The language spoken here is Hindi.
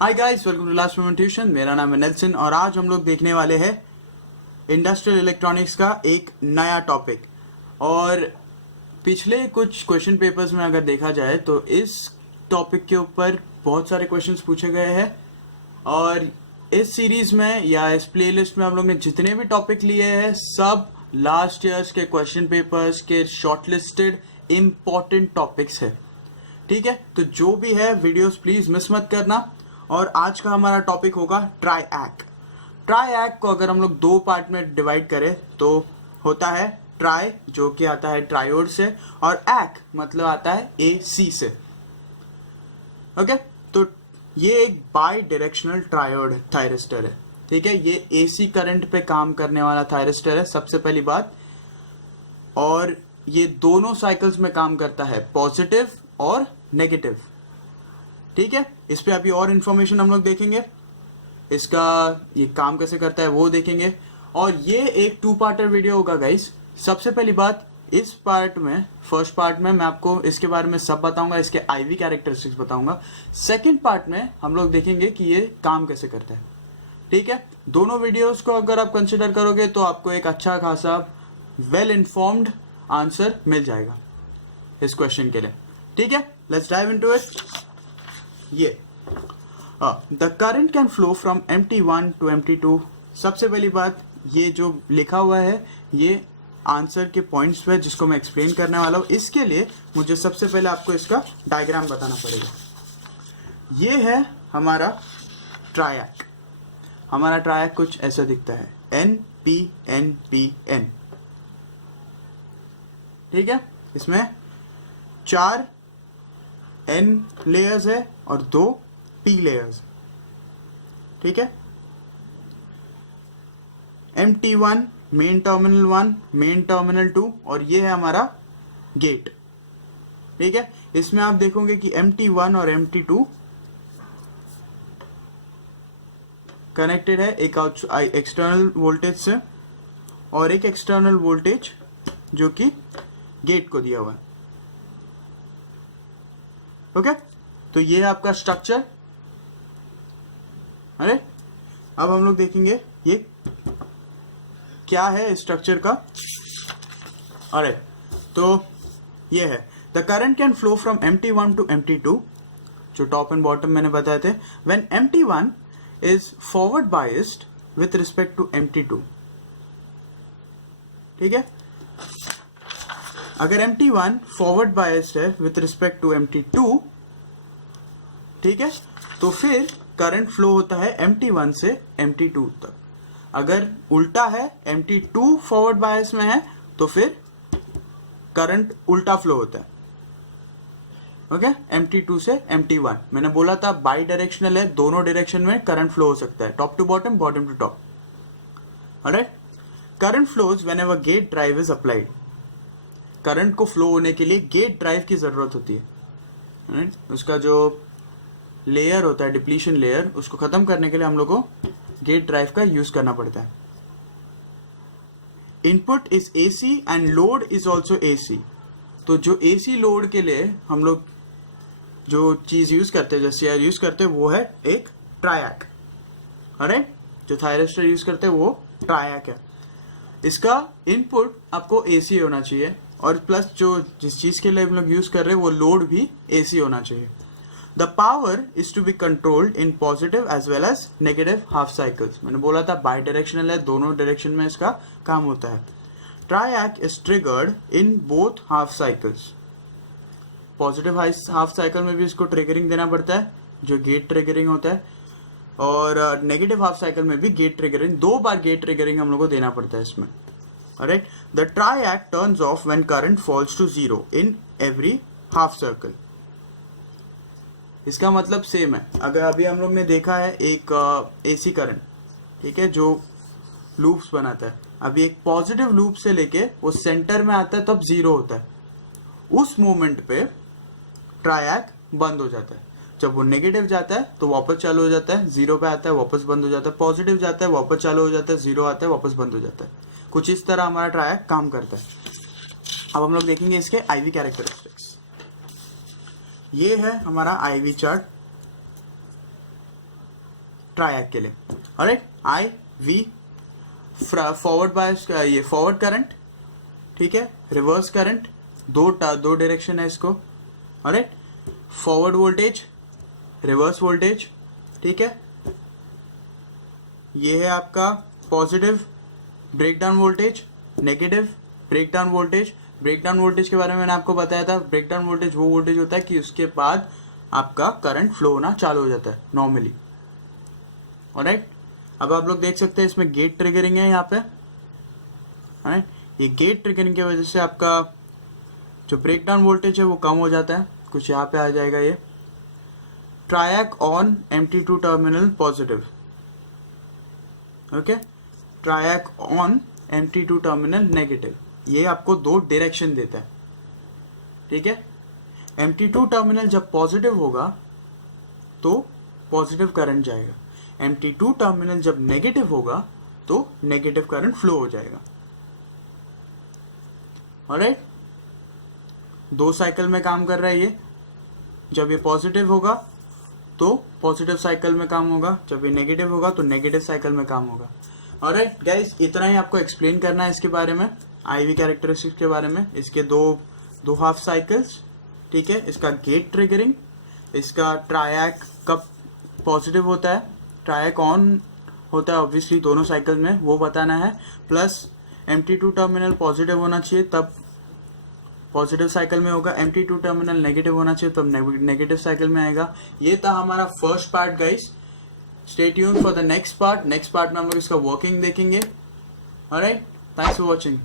Hi guys, welcome to last moment tuition. मेरा नाम है नेल्सन और आज हम लोग देखने वाले हैं इंडस्ट्रियल इलेक्ट्रॉनिक्स का एक नया टॉपिक। और पिछले कुछ क्वेश्चन पेपर्स में अगर देखा जाए तो इस टॉपिक के ऊपर बहुत सारे क्वेश्चंस पूछे गए हैं। और इस सीरीज में या इस प्लेलिस्ट में हम लोग ने जितने भी टॉपिक लिए हैं सब लास्ट ईयर्स के क्वेश्चन पेपर्स के शॉर्टलिस्टेड इम्पॉर्टेंट टॉपिक्स है। ठीक है, तो जो भी है वीडियोस प्लीज मिस मत करना। और आज का हमारा टॉपिक होगा ट्राईएक। ट्राईएक को अगर हम लोग दो पार्ट में डिवाइड करें तो होता है ट्राई, जो कि आता है ट्रायोड से, और एक मतलब आता है AC से। ओके, तो ये एक बाई डायरेक्शनल ट्रायोड थायरिस्टर है। ठीक है, ये AC करंट पे काम करने वाला थायरिस्टर है सबसे पहली बात। और ये दोनों साइकिल्स में काम करता है, पॉजिटिव और नेगेटिव। ठीक है, इस पे अभी और इन्फॉर्मेशन हम लोग देखेंगे, इसका ये काम कैसे करता है वो देखेंगे। और ये एक 2 पार्टर वीडियो होगा गाइस। सबसे पहली बात, इस पार्ट में फर्स्ट पार्ट में मैं आपको इसके बारे में सब बताऊंगा, इसके IV कैरेक्टरिस्टिक्स बताऊंगा। सेकंड पार्ट में हम लोग देखेंगे कि ये काम कैसे करता है। ठीक है, दोनों वीडियोस को अगर आप कंसिडर करोगे तो आपको एक अच्छा खासा वेल इन्फॉर्म्ड आंसर मिल जाएगा इस क्वेश्चन के लिए। ठीक है, लेट्स डाइव इनटू इट। ये the current can flow from MT1 to MT2। सबसे पहली बात, ये जो लिखा हुआ है ये आंसर के पॉइंट्स पे जिसको मैं एक्सप्लेन करने वाला हूँ। इसके लिए मुझे सबसे पहले आपको इसका डायग्राम बताना पड़ेगा। ये है हमारा ट्राईएक। हमारा ट्राईएक कुछ ऐसा दिखता है, NPNPN। ठीक है, इसमें 4 N लेयर्स है और 2 P लेयर्स। ठीक है, MT1 main terminal 1, main terminal 2, और ये है हमारा गेट। ठीक है, इसमें आप देखोगे कि MT1 और MT2 कनेक्टेड है, एक एक्सटर्नल वोल्टेज से और एक एक्सटर्नल वोल्टेज जो कि गेट को दिया हुआ है। ओके, तो ये है आपका स्ट्रक्चर। अरे अब हम लोग देखेंगे ये क्या है स्ट्रक्चर का। अरे तो ये है the current can flow from MT1 to MT2, जो टॉप एंड बॉटम मैंने बताए थे। When MT1 is forward biased with respect to MT2। ठीक है, अगर MT1 फॉरवर्ड बायस्ड है विथ रिस्पेक्ट टू MT2, ठीक है, तो फिर करंट फ्लो होता है MT1 से MT2 तक। अगर उल्टा है, MT2 फॉरवर्ड बायस में है, तो फिर करंट उल्टा फ्लो होता है। ओके, MT2 से MT1। मैंने बोला था बाई डायरेक्शनल है, दोनों डायरेक्शन में करंट फ्लो हो सकता है, top to bottom, bottom to top. Alright, current flows whenever gate drive is applied. Current को फ्लो होने के लिए गेट ड्राइव की जरूरत होती है। उसका जो लेयर होता है, डिप्लीशन लेयर, उसको खत्म करने के लिए हम लोग को गेट ड्राइव का यूज करना पड़ता है। Input is AC and load is also AC। तो जो AC लोड के लिए हम लोग जो चीज यूज करते हैं, जैसे यूज करते हैं, वो है एक ट्राईएक। ऑलराइट, जो थायरिस्टर यूज करते हैं वो ट्राईएक है। इसका इनपुट आपको AC होना चाहिए, और प्लस जो जिस चीज के लिए हम लोग यूज कर रहे हैं वो लोड भी AC होना चाहिए। The power is to be controlled in positive as well as negative half cycles. मैंने बोला था बाई डायरेक्शनल है, दोनों डायरेक्शन में इसका काम होता है। Triac is triggered in both half cycles. Positive half cycle में भी इसको ट्रिगरिंग देना पड़ता है, जो गेट ट्रिगरिंग होता है, और नेगेटिव हाफ साइकिल में भी गेट ट्रिगरिंग, 2 बार गेट ट्रिगरिंग हम लोग को देना पड़ता है इसमें। Alright, the triac turns off when current falls to 0 in every half circle. इसका मतलब सेम है। अगर अभी हम लोग ने देखा है एक AC करंट, ठीक है, जो लूप्स बनाता है, अभी एक पॉजिटिव लूप से लेके वो सेंटर में आता है तब 0 होता है। उस मोमेंट पे ट्राईएक बंद हो जाता है। जब वो नेगेटिव जाता है तो वापस चालू हो जाता है, 0 पे आता है वापस बंद हो जाता है, पॉजिटिव जाता है वापस चालू हो जाता है, 0 आता है वापस बंद हो जाता है। कुछ इस तरह हमारा ट्राईएक काम करता है। अब हम लोग देखेंगे इसके IV कैरेक्टरिस्टिक्स। ये है हमारा IV चार्ट। ट्रायक के लिए। Alright, I V forward bias, ये फॉरवर्ड करंट, ठीक है, रिवर्स करंट, दो डायरेक्शन है इसको। Alright, forward voltage, reverse voltage, ठीक है, ये है आपका positive breakdown voltage, negative breakdown voltage. Breakdown voltage के बारे में मैंने आपको बताया था, ब्रेकडाउन वोल्टेज वो वोल्टेज होता है कि उसके बाद आपका करंट फ्लो होना चालू हो जाता है नॉर्मली। ऑलराइट, अब आप लोग देख सकते हैं इसमें गेट ट्रिगरिंग है यहाँ पे। ऑलराइट, ये गेट ट्रिगरिंग की वजह से आपका जो ब्रेकडाउन वोल्टेज है वो कम हो जाता है, कुछ यहाँ पे आ जाएगा ये। ट्रायक on MT2 terminal positive, okay, ट्रायक on MT2 terminal negative, ये आपको दो डायरेक्शन देता है, ठीक है। MT2 टर्मिनल जब पॉजिटिव होगा तो पॉजिटिव करंट जाएगा, MT2 टर्मिनल जब नेगेटिव होगा तो नेगेटिव करंट फ्लो हो जाएगा। ऑलराइट, दो साइकिल में काम कर रहा है ये। जब ये पॉजिटिव होगा तो पॉजिटिव साइकिल में काम होगा, जब ये नेगेटिव होगा तो नेगेटिव साइकिल में काम होगा। ऑलराइट गाइस, इतना ही आपको एक्सप्लेन करना है इसके बारे में, आईवी कैरेक्टरिस्टिक्स के बारे में, इसके दो हाफ साइकिल्स, ठीक है, इसका गेट ट्रिगरिंग, इसका ट्रायक कब पॉजिटिव होता है, ट्रायक ऑन होता है ऑब्वियसली दोनों साइकिल में, वो बताना है। प्लस MT2 टर्मिनल पॉजिटिव होना चाहिए तब पॉजिटिव साइकिल में होगा, MT2 टर्मिनल नेगेटिव होना चाहिए तब नेगेटिव साइकिल में आएगा। ये था हमारा first part guys. Stay tuned for the next part. Next part में हम लोग इसका वर्किंग देखेंगे। Alright, thanks for watching.